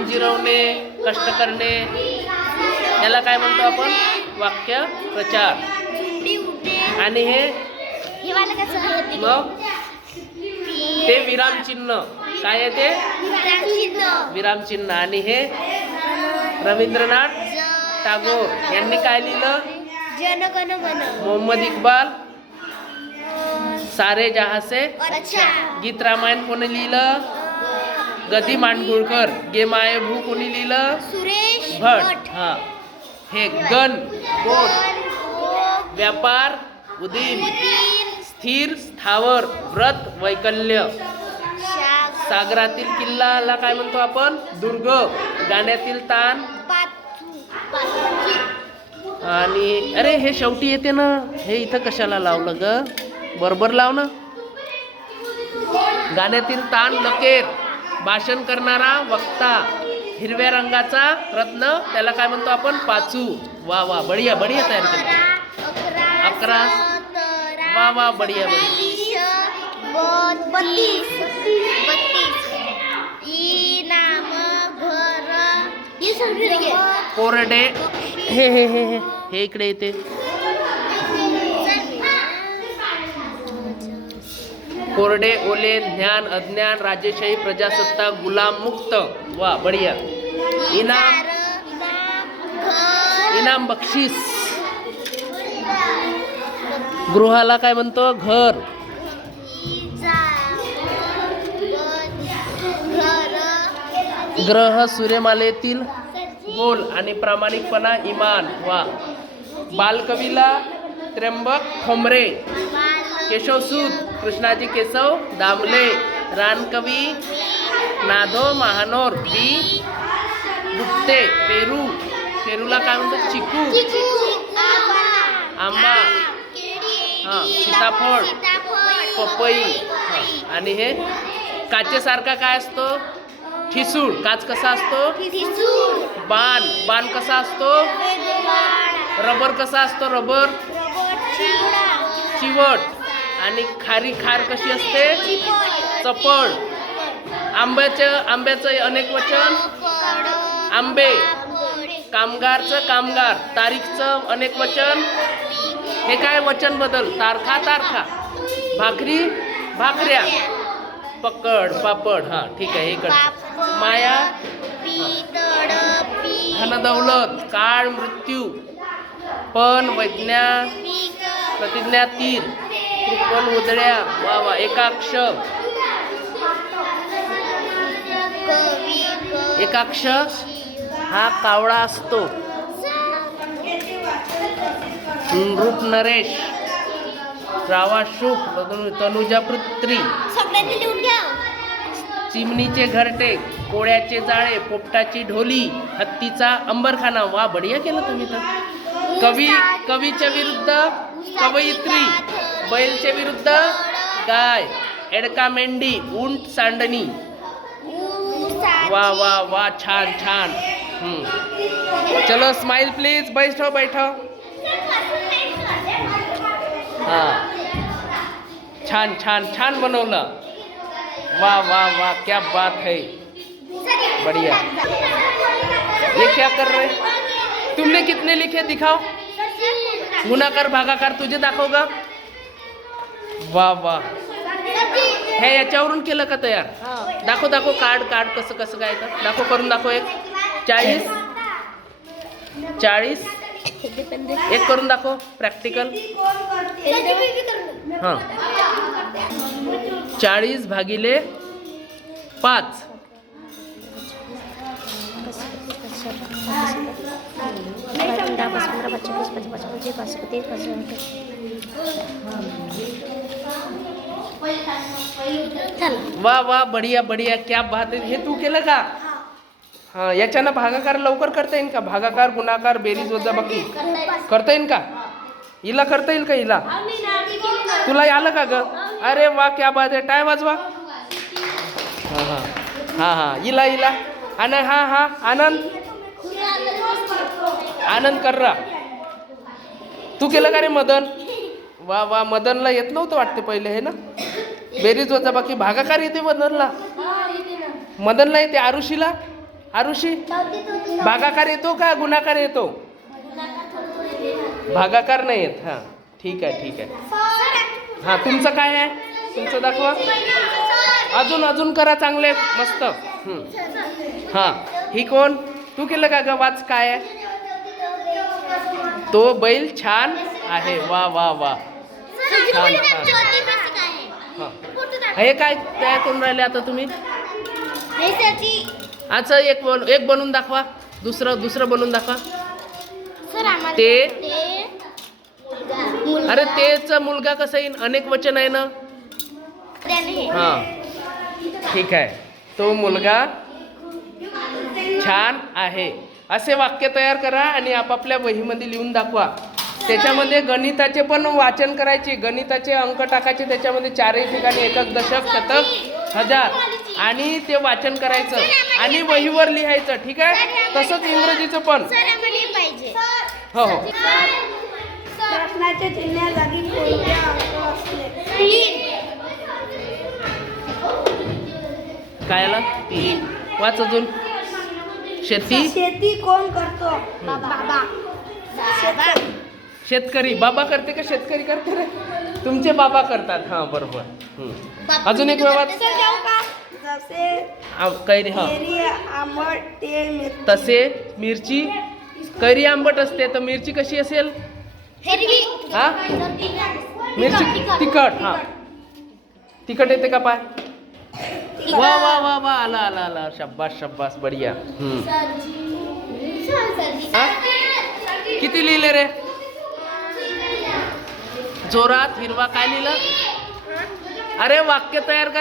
मान जिरवणे कष्ट करणे. याला काय म्हणतो आपण? वाक्य प्रचार. आणि हे? मग? ते विरामचिन्ह काय आहे ते? चिन्ह. विरामचिन्ह आणि हे? रवींद्रनाथ टागोर. यांनी काय लिहिलं? जनगण मन मोहम्मद इक्बाल सारे जहासे अच्छा गीत रामायण कोणी लिहिलं? गदी मांडगुळकर गे माये भू कोणी लिहिलं? सुरेश भट. हा. हे गण गोट व्यापार उदीन स्थिर स्थावर व्रत वैकल्य. सागरातील किल्लाला काय म्हणतो आपण? दुर्ग. गाण्यातील तान आणि अरे हे शेवटी येते ना. हे इथं कशाला लावलं ग? बरोबर लाव ना. गाण्यातील ताण लकेर. भाषण करणारा वक्ता हिरव्या रंगाचा रत्न त्याला काय म्हणतो आपण? पाचू. वा वा बढिया बढिया तयार केलं. अकरा. वा वा बढिया हे. कोरडे. हे हे हे. हे इकडे येते. कोरडे ओले ज्ञान अज्ञान राजेशाही प्रजासत्ताक गुलाम मुक्त. वा बढिया. इनाम इनाम बक्षीस. गृहाला काय म्हणतो? घर. घर ग्रह सूर्यमालेतील गोल आणि प्रामाणिकपणा इमान. वा. बालकवीला त्र्यंबक खोमरे. केशवसूत कृष्णाजी केशव दामले रानकवी नादो महानोर बी गुप्ते पेरू. पेरूला काय म्हणतात? चिकू. आंबा. हां सीताफळ. पपई. आणि हे काचेसारखा काय असतो? ठिसूळ. काच कसा असतो? बाण. बाण कसा असतो? रबर. कसा असतो? रबर. चिवट. आणि खारी खार कशी असते? चपळ. आंब्याचं आंब्याचं अनेक वचन. आंबे. कामगारचं कामगार. तारीखचं अनेक वचन. हे काय वचन बदल? तारखा तारखा. भाकरी भाकऱ्या. पकड पापड. हा ठीक आहे इकडचं माया. धन दौलत. काळ मृत्यू. पण वैज्ञा. प्रतिज्ञा तीर. त्रिपल उजळ्या? वा वा एकाक्ष. एकाक्ष? हा कावळा असतो. नृप नरेश. रावा शुभ तनु- तनुजा घ्या. चिमणीचे घरटे कोळ्याचे जाळे पोपटाची ढोली हत्तीचा अंबरखाना. वा बढिया केलं तुम्ही तर. कवी कवीच्या विरुद्ध कवयित्री. बैलच्या विरुद्ध गाय, एडका मेंढी, उंट सांडणी. वा वा वा, छान छान. हम्म. चलो स्माइल प्लीज़ बैठो बैठो. हा. छान छान छान बनवलं. वाह वाह वाह क्या बात है. बढ़िया. ये क्या कर रहे? तुमने कितने लिखे दिखाओ? गुणाकार, भागाकार तुझे दाखव वाह वाह हे याच्यावरून केलं का तयार दाखव दाखव कार्ड कार्ड कसं कसं काय तर दाखव करून दाखव एक चाळीस चाळीस एक करून दाखव प्रॅक्टिकल हां चाळीस भागिले पाच वा वा बढिया बढिया. क्या बात हे तू केलं का? हां. याच्यानं भागाकार लवकर करता येईल का? भागाकार गुणाकार बेरीज वजाबाकी करता येईल का? हिला करता येईल का हिला? तुला आलं का ग? अरे वा क्या बात आहे. टाय वाजवा. हां हां. हां हां. हिला हिला. आनंद हां हां. आनंद. आनंद कर रा. तू केलं का रे मदन? वा वा मदनला येत नव्हतं वाटते पहिले हे ना? बेरीज वजा बाकी भागाकार येते मदनला. मदनला येते आरुषीला? आरुषी? भागाकार येतो का गुणाकार येतो? भागाकार नाही येत हां. ठीक आहे ठीक आहे. हां तुमचं काय आहे? तुमचं दाखवा. अजून अजून करा चांगले मस्त. हां. ही कोण? तू केलं का ग? वाच काय आहे? तो बैल छान आहे. वा वा वा. छान, छान. हां. हे काय तयार करून राहिले आता तुम्ही? अच्छा एक बन एक बनवून दाखवा. दुसरं दुसरं बनवून दाखवा. ते अरे तेच मुलगा कसं येईन? अनेक वचन आहे ना? हां. ठीक आहे. तो मुलगा छान आहे. असे वाक्य तयार करा आणि आपापल्या वहीमध्ये लिहून दाखवा. त्याच्यामध्ये गणिताचे पण वाचन करायचे गणिताचे अंक टाकायचे त्याच्यामध्ये चारही ठिकाणी एकक दशक शतक हजार आणि ते वाचन करायचं आणि वहीवर लिहायचं ठीक आहे? तसंच इंग्रजीचं पण. पाहिजे हो हो. प्रश्नाच्या चिन्हा जागी कोणते अंक असले? काय आलं? तीन वाच अजून. शेती? शेती कोण करतो? बाबा. शेतकरी. बाबा करते का? शेतकरी करते रे. तुमचे बाबा करतात. हां बरोबर. अजून एक जसे आ, कैरी हां. केरी आंबट ते मिरची. तसे मिरची. कैरी आंबट असते तर मिरची कशी असेल? हा? मिरची तिखट. हा. तिखट येते का पाय? वा वा वा वा. आला आला आला. शब्बास शब्बास. बढिया. हम्म. हा? किती लिहिले रे? जोरात हिरवा काय लिहिलं? अरे वाक्य तयार कर.